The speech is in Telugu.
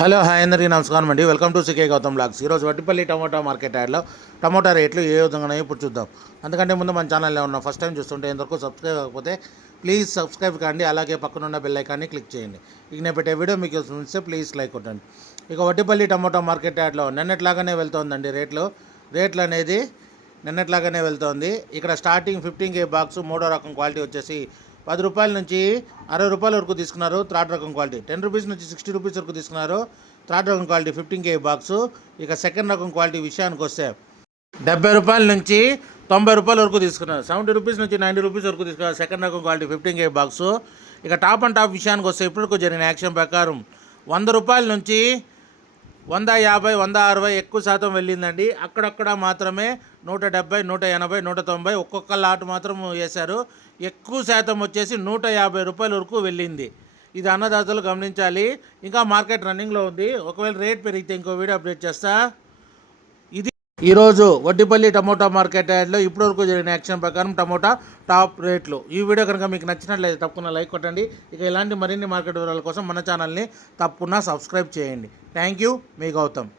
హలో హాయ్ అందరికీ నమస్కారం అండి. Welcome to CK Gautam blogs. ఈరోజు వడ్డిపల్లి టమోటా మార్కెట్ యార్డ్లో టమోటా రేట్లు ఏ విధంగా ఇప్పుడు చూద్దాం. అంతకంటే ముందు మన ఛానల్లో ఉన్న ఫస్ట్ టైం చూస్తుంటే ఎంతవరకు సబ్స్క్రైబ్ కాకపోతే ప్లీజ్ సబ్స్క్రైబ్ కాండి, అలాగే పక్కనున్న బెల్ ఐకాన్ని క్లిక్ చేయండి. ఇక నేను పెట్టే వీడియో మీకు చూస్తే ప్లీజ్ లైక్ కొట్టండి. ఇక వడ్డిపల్లి టమోటా మార్కెట్ యార్డ్లో నిన్నట్లాగానే వెళ్తోందండి. రేట్లు అనేది నిన్నట్లాగానే వెళ్తోంది. ఇక్కడ స్టార్టింగ్ 15K బాక్స్ మూడో రకం క్వాలిటీ వచ్చేసి 10 రూపాయల నుంచి 60 రూపాయల వరకు తీసుకున్నారు. థర్డ్ రకం క్వాలిటీ 10 రూపీస్ నుంచి 60 రూపీస్ వరకు తీసుకున్నారు. థర్డ్ రకం క్వాలిటీ 15K బాక్సు. ఇక సెకండ్ రకం క్వాలిటీ విషయానికి వస్తే 70 రూపాయల నుంచి 90 రూపాయల వరకు తీసుకున్నారు. 70 రూపీస్ నుంచి 90 రూపీస్ వరకు తీసుకున్నారు సెకండ్ రకం క్వాలిటీ 15K బాక్సు. ఇక టాప్ అండ్ టాప్ విషయానికి వస్తే ఇప్పటివరకు జరిగిన యాక్షన్ ప్రకారం 100 రూపాయల నుంచి 150, 160 ఎక్కువ శాతం వెళ్ళిందండి. అక్కడక్కడ మాత్రమే 170, 180, 190 ఒక్కొక్క లాట్ మాత్రం వేశారు. ఎక్కువ శాతం వచ్చేసి 150 రూపాయల వరకు వెళ్ళింది. ఇది అన్నదాతలు గమనించాలి. ఇంకా మార్కెట్ రన్నింగ్లో ఉంది. ఒకవేళ రేట్ పెరిగితే ఇంకో వీడియో అప్డేట్ చేస్తా. ఇది ఈరోజు వడ్డిపల్లి టమోటా మార్కెట్ యార్డ్లో ఇప్పటివరకు జరిగిన యాక్షన్ ప్రకారం టమోటా టాప్ రేట్లు. ఈ వీడియో కనుక మీకు నచ్చినట్లయితే తప్పకుండా లైక్ కొట్టండి. ఇక ఇలాంటి మరిన్ని మార్కెట్ వివరాల కోసం మన ఛానల్ని తప్పకుండా సబ్స్క్రైబ్ చేయండి. థ్యాంక్ యూ, మీ గౌతమ్.